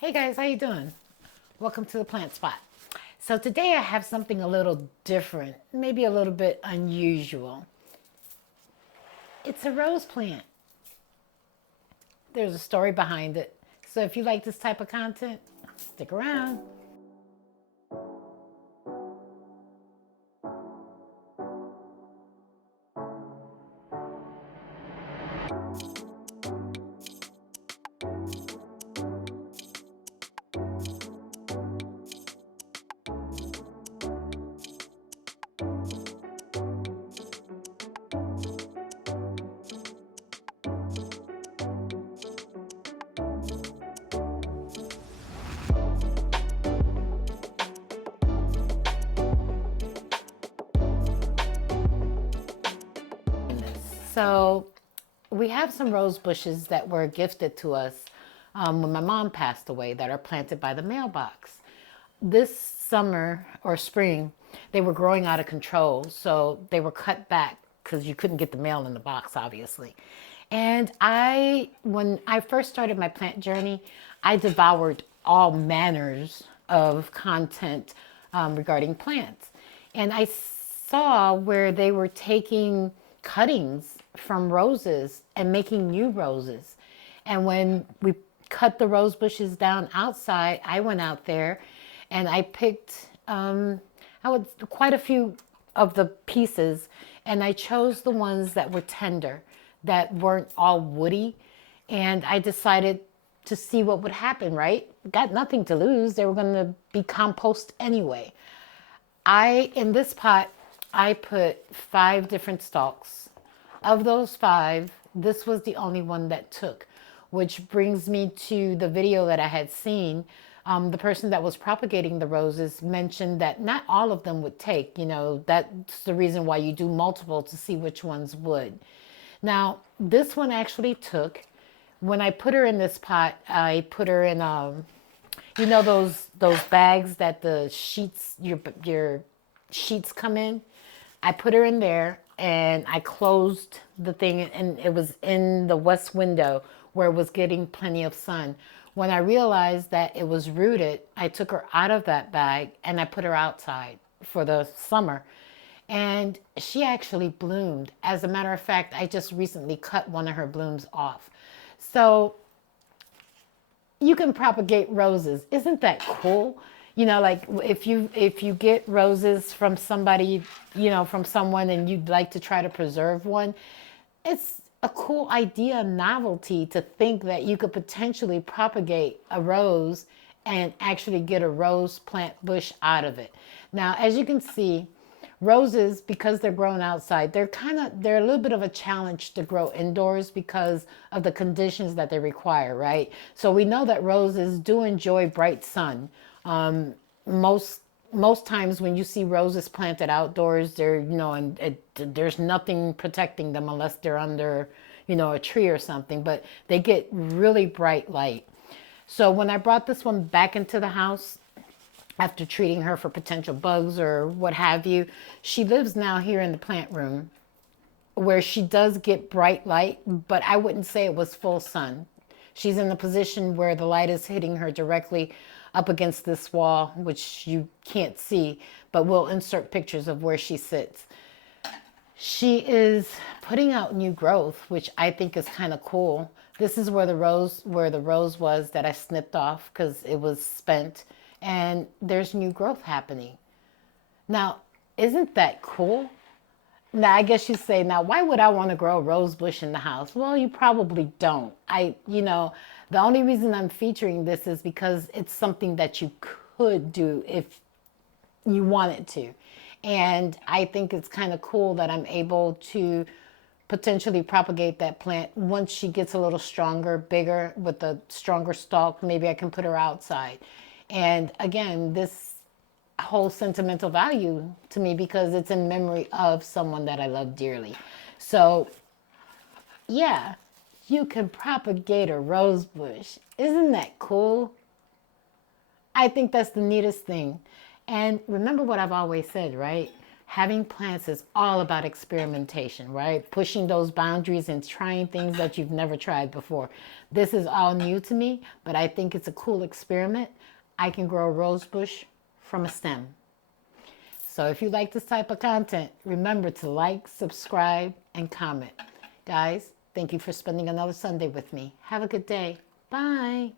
Hey guys, how you doing? Welcome to the Plant Spot. So today I have something a little different, maybe a little bit unusual. It's a rose plant. There's a story behind it. So if you like this type of content, stick around. So we have some rose bushes that were gifted to us when my mom passed away that are planted by the mailbox. This summer or spring, they were growing out of control. So they were cut back because you couldn't get the mail in the box, obviously. And when I first started my plant journey, I devoured all manners of content regarding plants. And I saw where they were taking cuttings from roses and making new roses. And when we cut the rose bushes down outside, I went out there and I picked quite a few of the pieces, and I chose the ones that were tender, that weren't all woody, and I decided to see what would happen. Right? Got nothing to lose. They were going to be compost anyway. In this pot, I put 5 different stalks. Of those 5, this was the only one that took, which brings me to the video that I had seen. The person that was propagating the roses mentioned that not all of them would take. That's the reason why you do multiple to see which ones would. Now, this one actually took. When I put her in this pot, I put her in those bags that the sheets your sheets come in. I put her in there and I closed the thing, and it was in the west window where it was getting plenty of sun. When I realized that it was rooted, I took her out of that bag and I put her outside for the summer. And she actually bloomed. As a matter of fact, I just recently cut one of her blooms off. So you can propagate roses. Isn't that cool? Like if you get roses from somebody, from someone, and you'd like to try to preserve one, it's a cool idea, novelty, to think that you could potentially propagate a rose and actually get a rose plant bush out of it. Now, as you can see, roses, because they're grown outside, they're a little bit of a challenge to grow indoors because of the conditions that they require, right? So we know that roses do enjoy bright sun. Most most times when you see roses planted outdoors, and there's nothing protecting them unless they're under, a tree or something, but they get really bright light. So when I brought this one back into the house, after treating her for potential bugs or what have you, she lives now here in the plant room where she does get bright light, but I wouldn't say it was full sun. She's in the position where the light is hitting her directly up against this wall, which you can't see, but we'll insert pictures of where she sits. She is putting out new growth, which I think is kind of cool. This is where the rose was that I snipped off because it was spent, and there's new growth happening. Now, isn't that cool? Now, I guess you say, now, why would I want to grow a rose bush in the house? Well, you probably don't. The only reason I'm featuring this is because it's something that you could do if you wanted to. And I think it's kind of cool that I'm able to potentially propagate that plant once she gets a little stronger, bigger, with a stronger stalk. Maybe I can put her outside. And again, this holds sentimental value to me because it's in memory of someone that I love dearly. So, yeah, you can propagate a rose bush. Isn't that cool? I think that's the neatest thing. And remember what I've always said, right? Having plants is all about experimentation, right? Pushing those boundaries and trying things that you've never tried before. This is all new to me, but I think it's a cool experiment. I can grow a rose bush from a stem. So if you like this type of content, remember to like, subscribe, and comment. Guys, thank you for spending another Sunday with me. Have a good day. Bye.